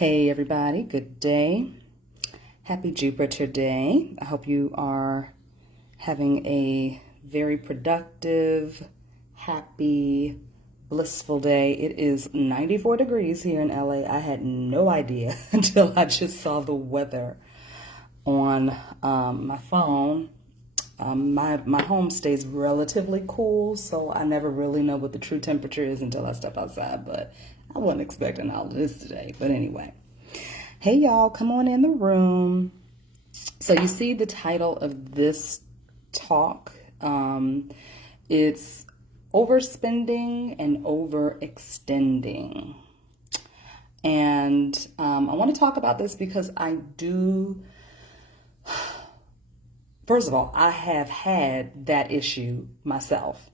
Hey everybody, good day. Happy Jupiter Day. I hope you are having a very productive, happy, blissful day. It is 94 degrees here in LA. I had no idea until I just saw the weather on my phone. My home stays relatively cool, so I never really know what the true temperature is until I step outside, but I wasn't expecting all of this today. But anyway, hey y'all, come on in the room. So you see the title of this talk. It's Overspending and Overextending. And I want to talk about this because first of all, I have had that issue myself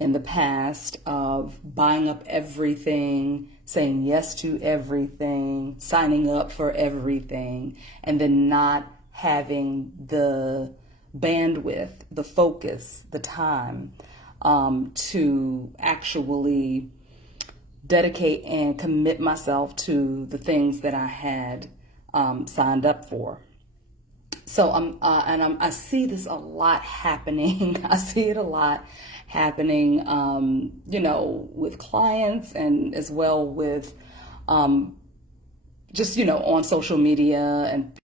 in the past of buying up everything, saying yes to everything, signing up for everything, and then not having the bandwidth, the focus, the time to actually dedicate and commit myself to the things that I had signed up for. So I see this a lot happening. I see it a lot happening, with clients and as well with just, on social media and,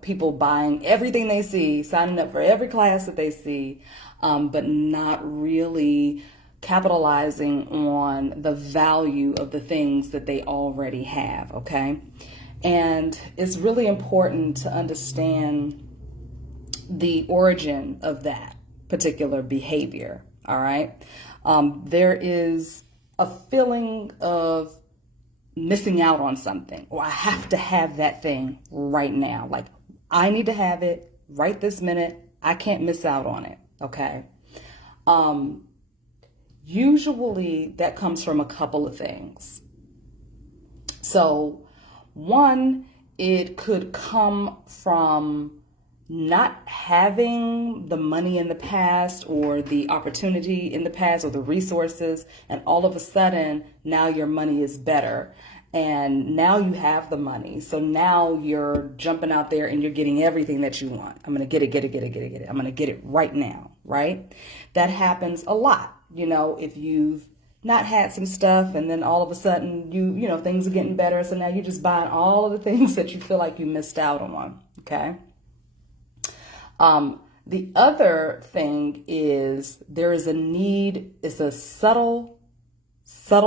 people buying everything they see, signing up for every class that they see, but not really capitalizing on the value of the things that they already have, okay? And it's really important to understand the origin of that particular behavior, all right? There is a feeling of missing out on something, or I have to have that thing right now. Like, I need to have it right this minute. I can't miss out on it, okay? Usually that comes from a couple of things. So one, it could come from not having the money in the past or the opportunity in the past or the resources, and all of a sudden now your money is better and now you have the money. So now you're jumping out there and you're getting everything that you want. I'm going to get it. I'm going to get it right now, right? That happens a lot. If you've not had some stuff and then all of a sudden things are getting better. So now you're just buying all of the things that you feel like you missed out on. Okay. The other thing is there is a need, it's a subtle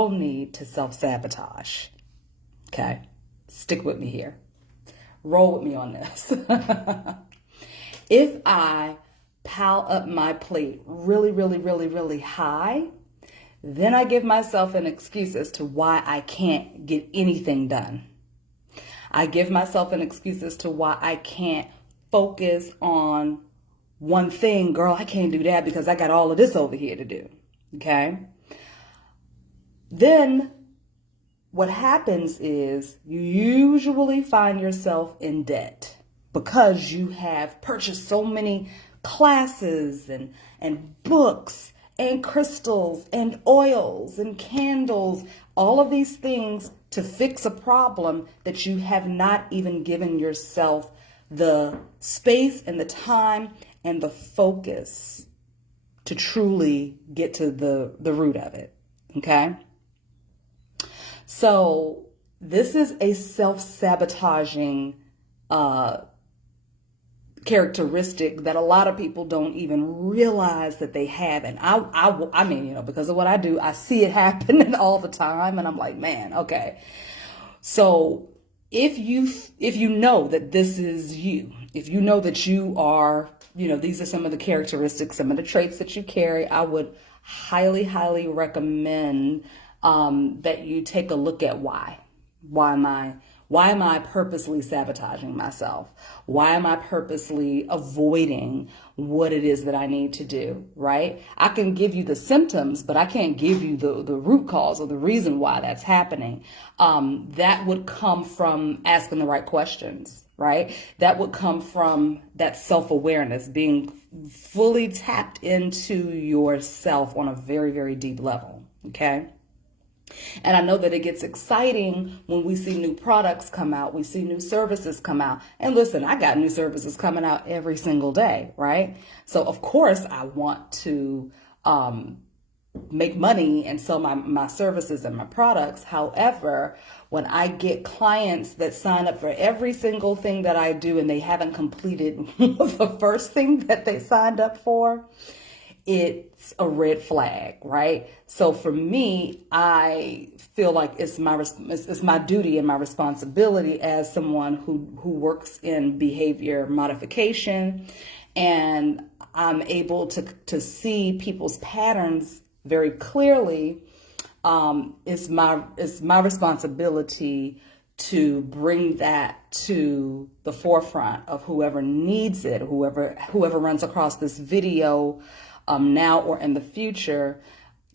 need to self-sabotage. Okay. Stick with me here. Roll with me on this. If I pile up my plate really, really, really, really high, then I give myself an excuse as to why I can't get anything done. I give myself an excuse as to why I can't focus on one thing. Girl, I can't do that because I got all of this over here to do. Okay. Then what happens is you usually find yourself in debt because you have purchased so many classes and books and crystals and oils and candles, all of these things to fix a problem that you have not even given yourself the space and the time and the focus to truly get to the root of it. Okay. So this is a self-sabotaging characteristic that a lot of people don't even realize that they have. And I mean, because of what I do, I see it happening all the time. And I'm like, man, okay. So if you know that this is you, if you know that you are, these are some of the characteristics, some of the traits that you carry, I would highly, highly recommend that you take a look at why. Why am I purposely sabotaging myself? Why am I purposely avoiding what it is that I need to do, right? I can give you the symptoms, but I can't give you the root cause or the reason why that's happening. That would come from asking the right questions, right? That would come from that self-awareness, being fully tapped into yourself on a very, very deep level, okay? And I know that it gets exciting when we see new products come out, we see new services come out. And listen, I got new services coming out every single day, right? So of course I want to make money and sell my services and my products. However, when I get clients that sign up for every single thing that I do and they haven't completed the first thing that they signed up for, it's a red flag, right? So for me, I feel like it's my duty and my responsibility as someone who works in behavior modification, and I'm able to see people's patterns very clearly. It's my responsibility to bring that to the forefront of whoever needs it, whoever runs across this video now or in the future,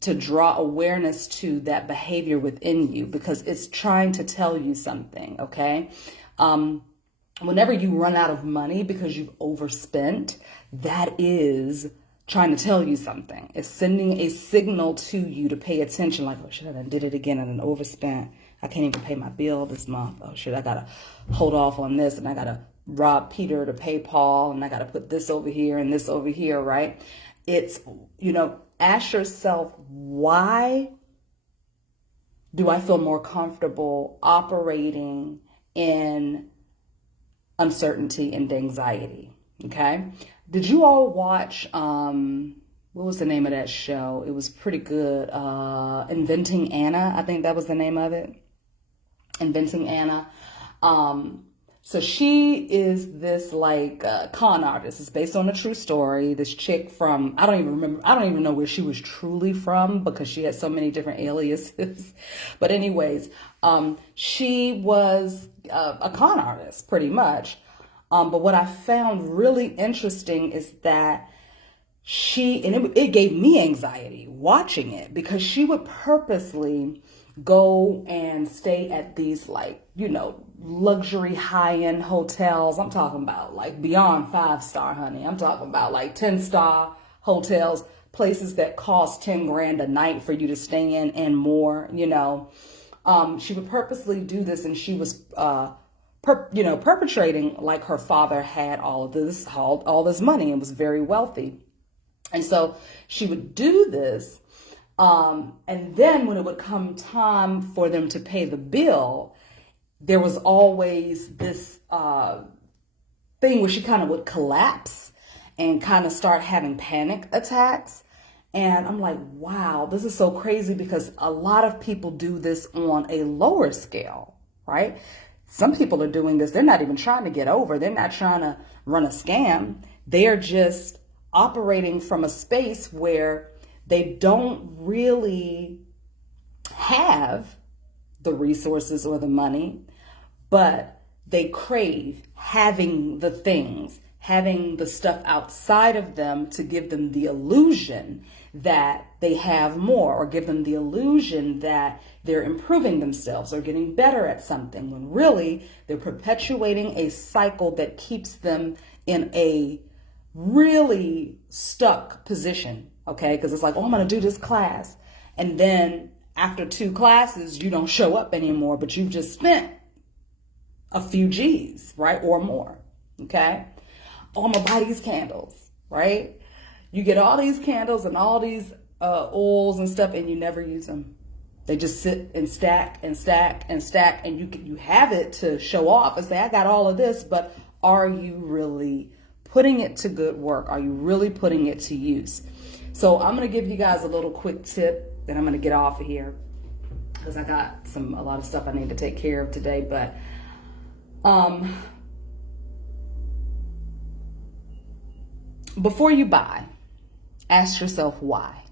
to draw awareness to that behavior within you, because it's trying to tell you something, okay? Whenever you run out of money because you've overspent, that is trying to tell you something. It's sending a signal to you to pay attention, like, oh shit, I done did it again, I done overspent. I can't even pay my bill this month. Oh shit, I gotta hold off on this, and I gotta rob Peter to pay Paul, and I gotta put this over here and this over here, right? It's, ask yourself, why do I feel more comfortable operating in uncertainty and anxiety? Okay. Did you all watch, what was the name of that show? It was pretty good. Inventing Anna. I think that was the name of it. Inventing Anna. So she is this con artist. It's based on a true story. This chick from, I don't even know where she was truly from, because she had so many different aliases. But anyways, she was a con artist pretty much. But what I found really interesting is that it gave me anxiety watching it, because she would purposely go and stay at these luxury high-end hotels. I'm talking about beyond 5-star, honey. I'm talking about 10-star hotels, places that cost 10 grand a night for you to stay in and more, She would purposely do this, and she was perpetrating like her father had all this money and was very wealthy. And so she would do this. And then when it would come time for them to pay the bill, there was always this thing where she kind of would collapse and kind of start having panic attacks. And I'm like, wow, this is so crazy, because a lot of people do this on a lower scale, right? Some people are doing this. They're not even trying to get over. They're not trying to run a scam. They're just operating from a space where they don't really have the resources or the money, but they crave having the things, having the stuff outside of them to give them the illusion that they have more, or give them the illusion that they're improving themselves or getting better at something, when really they're perpetuating a cycle that keeps them in a really stuck position, okay? Because it's like, oh, I'm going to do this class. And then after 2 classes, you don't show up anymore, but you've just spent a few G's, right? Or more, okay? Oh, I'm going to buy these candles, right? You get all these candles and all these oils and stuff, and you never use them. They just sit and stack and stack and stack, and you have it to show off and say, I got all of this, but are you really putting it to good work? Are you really putting it to use? So I'm going to give you guys a little quick tip, then I'm going to get off of here, because I got a lot of stuff I need to take care of today. But before you buy, ask yourself why.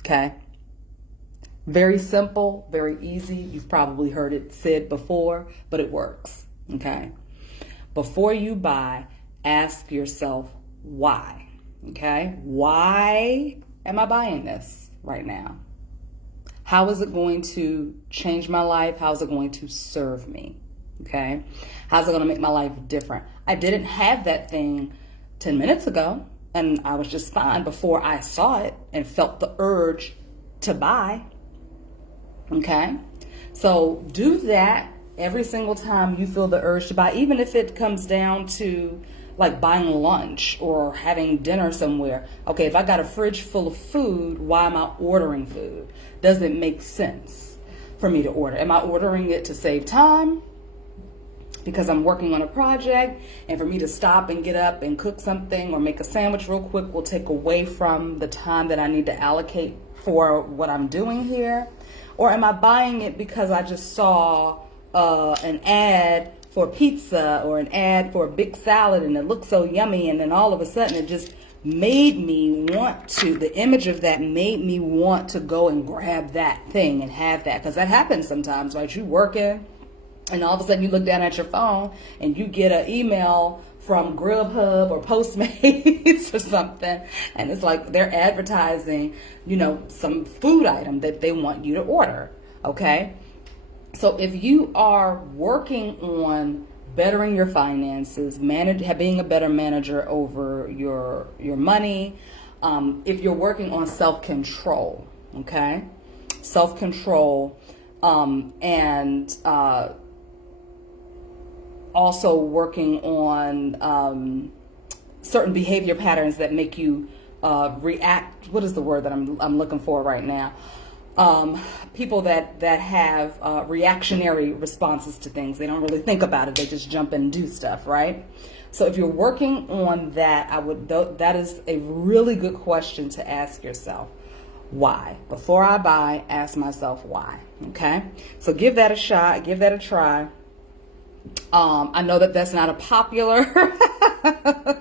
Okay? Very simple, very easy. You've probably heard it said before, but it works. Okay? Before you buy, ask yourself why. Okay? Why am I buying this right now? How is it going to change my life? How is it going to serve me? Okay? How's it going to make my life different? I didn't have that thing 10 minutes ago, and I was just fine before I saw it and felt the urge to buy. Okay? So do that every single time you feel the urge to buy, even if it comes down to like buying lunch or having dinner somewhere. Okay, if I got a fridge full of food, why am I ordering food? Does it make sense for me to order? Am I ordering it to save time because I'm working on a project, and for me to stop and get up and cook something or make a sandwich real quick will take away from the time that I need to allocate for what I'm doing here? Or am I buying it because I just saw an ad for pizza or an ad for a big salad and it looked so yummy, and then all of a sudden it just made me want to, the image of that made me want to go and grab that thing and have that? Because that happens sometimes, right? You working and all of a sudden you look down at your phone and you get an email from Grubhub or Postmates or something, and it's like they're advertising, some food item that they want you to order. Okay? So if you are working on bettering your finances, being a better manager over your money, if you're working on self-control, okay? Self-control, and also working on certain behavior patterns that make you react. What is the word that I'm looking for right now? People that have reactionary responses to things. They don't really think about it. They just jump in and do stuff, right? So if you're working on that, that is a really good question to ask yourself. Why? Before I buy, ask myself why. Okay? So give that a shot. Give that a try. I know that that's not a popular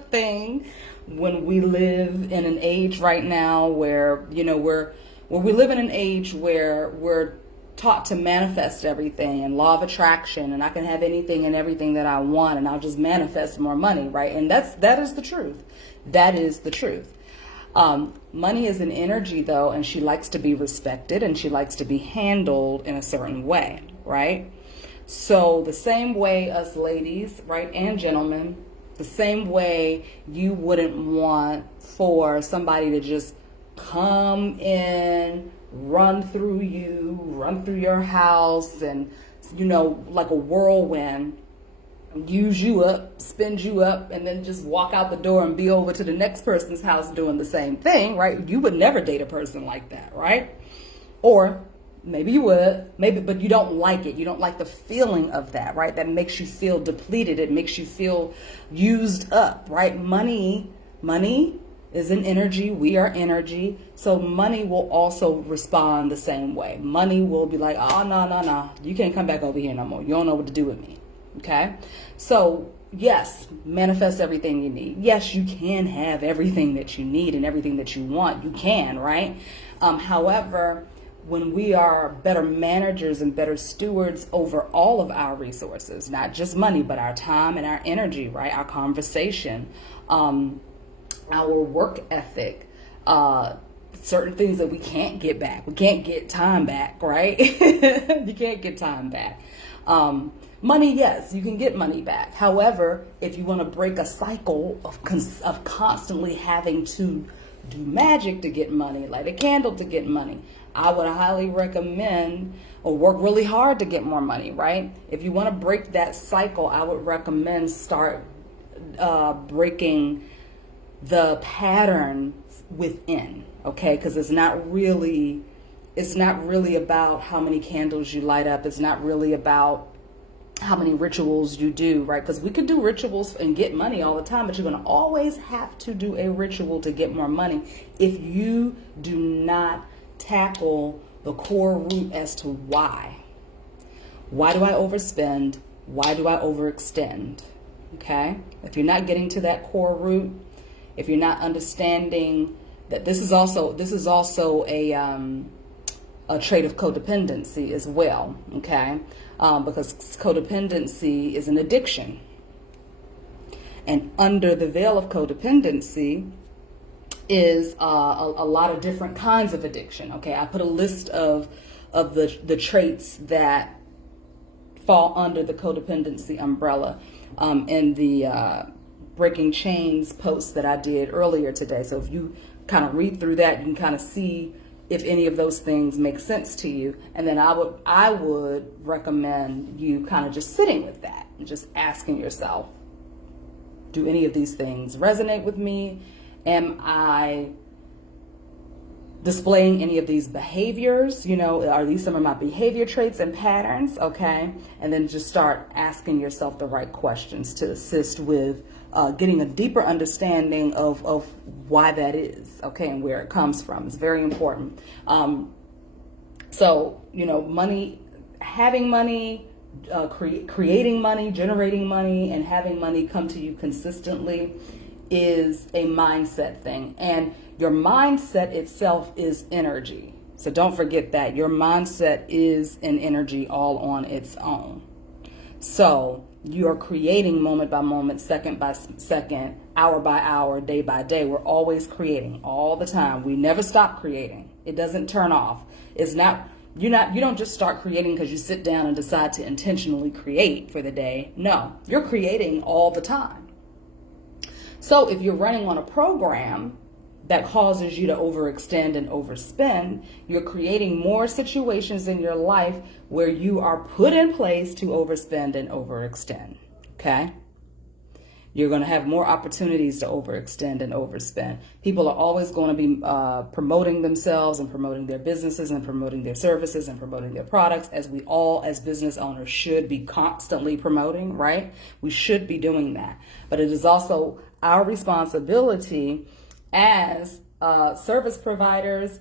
thing when we live in an age right now where, we live in an age where we're taught to manifest everything and law of attraction, and I can have anything and everything that I want, and I'll just manifest more money, right? And that is the truth. That is the truth. Money is an energy, though, and she likes to be respected, and she likes to be handled in a certain way, right? So the same way us ladies, right, and gentlemen, the same way you wouldn't want for somebody to just come in, run through your house, and, like a whirlwind, use you up, spend you up, and then just walk out the door and be over to the next person's house doing the same thing, right? You would never date a person like that, right? Or maybe you would, but you don't like it. You don't like the feeling of that, right? That makes you feel depleted. It makes you feel used up, right? Money is an energy. We are energy. So money will also respond the same way. Money will be like, oh, no. You can't come back over here no more. You don't know what to do with me. Okay? So yes, manifest everything you need. Yes, you can have everything that you need and everything that you want. You can, right? However, when we are better managers and better stewards over all of our resources, not just money, but our time and our energy, right? Our conversation, our work ethic, certain things that we can't get back. We can't get time back, right? You can't get time back. Money, yes, you can get money back. However, if you want to break a cycle of constantly having to do magic to get money, light a candle to get money, I would highly recommend, or work really hard to get more money, right? If you want to break that cycle, I would recommend start breaking the pattern within, okay? Because it's not really about how many candles you light up. It's not really about how many rituals you do, right? Because we could do rituals and get money all the time, but you're going to always have to do a ritual to get more money if you do not tackle the core root as to why. Why do I overspend? Why do I overextend? Okay? If you're not getting to that core root, if you're not understanding that this is also a trait of codependency as well, okay? Because codependency is an addiction. And under the veil of codependency is a lot of different kinds of addiction, okay? I put a list of the traits that fall under the codependency umbrella in the Breaking Chains post that I did earlier today. So if you kind of read through that, you can kind of see if any of those things make sense to you. And then I would recommend you kind of just sitting with that and just asking yourself, do any of these things resonate with me? Am I displaying any of these behaviors? Are these some of my behavior traits and patterns? Okay. And then just start asking yourself the right questions to assist with getting a deeper understanding of why that is, okay, and where it comes from. It's very important. So, money, having money, creating money, generating money, and having money come to you consistently is a mindset thing. And your mindset itself is energy. So don't forget that. Your mindset is an energy all on its own. So you're creating moment by moment, second by second, hour by hour, day by day. We're always creating all the time. We never stop creating. It doesn't turn off. It's not, you don't just start creating because you sit down and decide to intentionally create for the day. No, you're creating all the time. So if you're running on a program that causes you to overextend and overspend, you're creating more situations in your life where you are put in place to overspend and overextend, okay? You're going to have more opportunities to overextend and overspend. People are always going to be promoting themselves and promoting their businesses and promoting their services and promoting their products, as we all as business owners should be constantly promoting, right? We should be doing that. But it is also our responsibility as service providers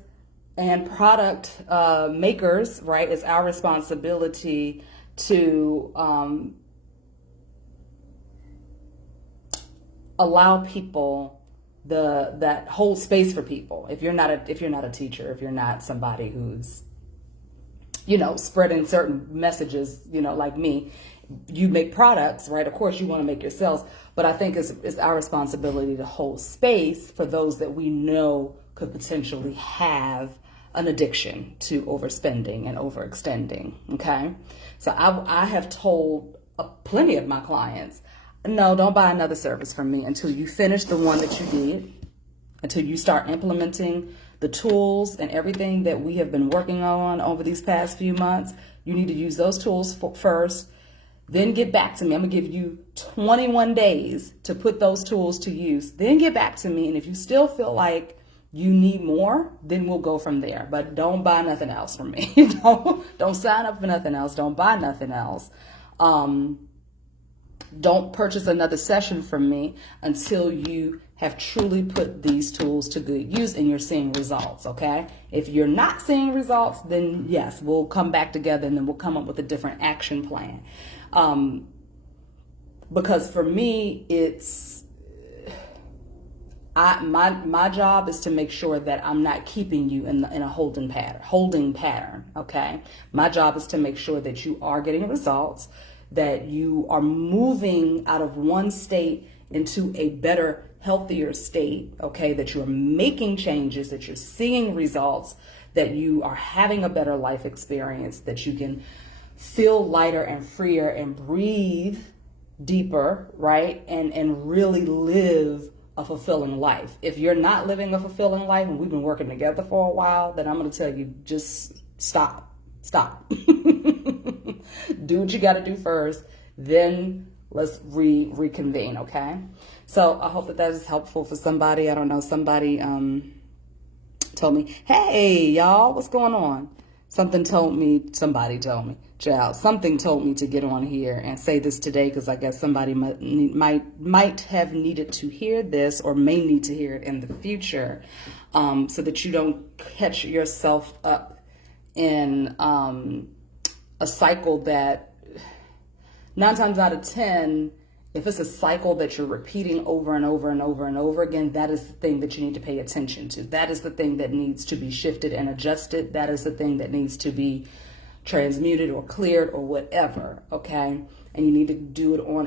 and product makers, right? It's our responsibility to allow people that hold space for people. If you're not a teacher, if you're not somebody who's spreading certain messages, like me, you make products, right? Of course you want to make your sales, but I think it's our responsibility to hold space for those that we know could potentially have an addiction to overspending and overextending, okay? So I have told plenty of my clients, no, don't buy another service from me until you finish the one that you did, until you start implementing the tools and everything that we have been working on over these past few months. You need to use those tools first, then get back to me. I'm going to give you 21 days to put those tools to use. Then get back to me. And if you still feel like you need more, then we'll go from there. But don't buy nothing else from me. Don't sign up for nothing else. Don't buy nothing else. Don't purchase another session from me until you have truly put these tools to good use and you're seeing results, okay? If you're not seeing results, then yes, we'll come back together and then we'll come up with a different action plan. Because for me, it's my job is to make sure that I'm not keeping you in a holding pattern, okay? My job is to make sure that you are getting results, that you are moving out of one state into a better, healthier state, okay? That you're making changes, that you're seeing results, that you are having a better life experience, that you can feel lighter and freer and breathe deeper, right? And really live a fulfilling life. If you're not living a fulfilling life and we've been working together for a while, then I'm going to tell you, just stop. Do what you got to do first, then let's reconvene, okay? So I hope that is helpful for somebody. I don't know, somebody told me, hey, y'all, what's going on? Somebody told me, child, something told me to get on here and say this today because I guess somebody might have needed to hear this or may need to hear it in the future, so that you don't catch yourself up in a cycle that 9 times out of 10, if it's a cycle that you're repeating over and over and over and over again, that is the thing that you need to pay attention to. That is the thing that needs to be shifted and adjusted. That is the thing that needs to be transmuted or cleared or whatever, okay? And you need to do it on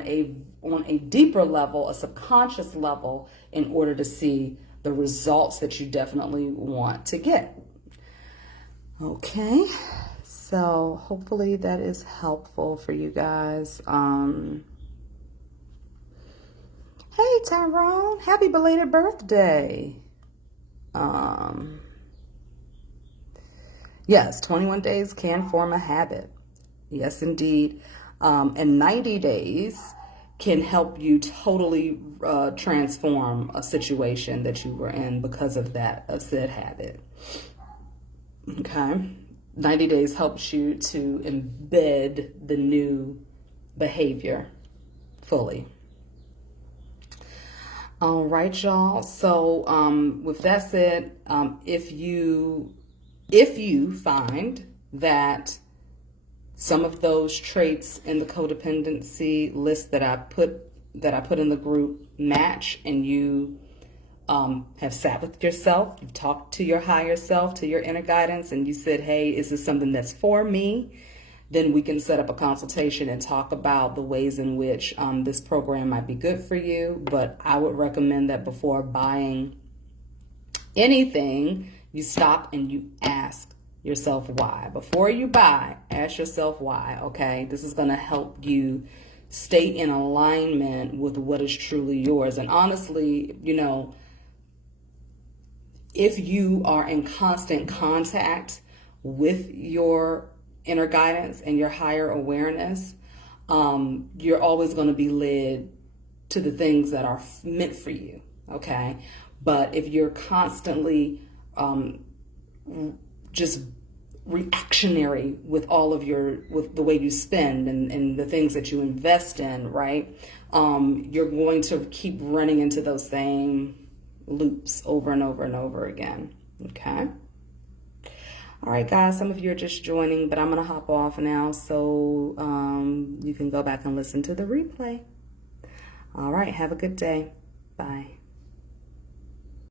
a deeper level, a subconscious level, in order to see the results that you definitely want to get. Okay, so hopefully that is helpful for you guys. Hey, Tyrone, happy belated birthday. Yes, 21 days can form a habit. Yes, indeed. And 90 days can help you totally transform a situation that you were in because of of said habit. Okay. 90 days helps you to embed the new behavior fully. All right, y'all. So, with that said, if you find that some of those traits in the codependency list that I put in the group match, and you have sat with yourself, you've talked to your higher self, to your inner guidance, and you said, hey, is this something that's for me? Then we can set up a consultation and talk about the ways in which this program might be good for you. But I would recommend that before buying anything, you stop and you ask yourself why. Before you buy, ask yourself why, okay? This is going to help you stay in alignment with what is truly yours. And honestly, if you are in constant contact with your inner guidance and your higher awareness, you're always going to be led to the things that are meant for you, okay? But if you're constantly just reactionary with with the way you spend and the things that you invest in, right? You're going to keep running into those same loops over and over and over again, okay? All right, guys, some of you are just joining, but I'm going to hop off now so you can go back and listen to the replay. All right, have a good day. Bye.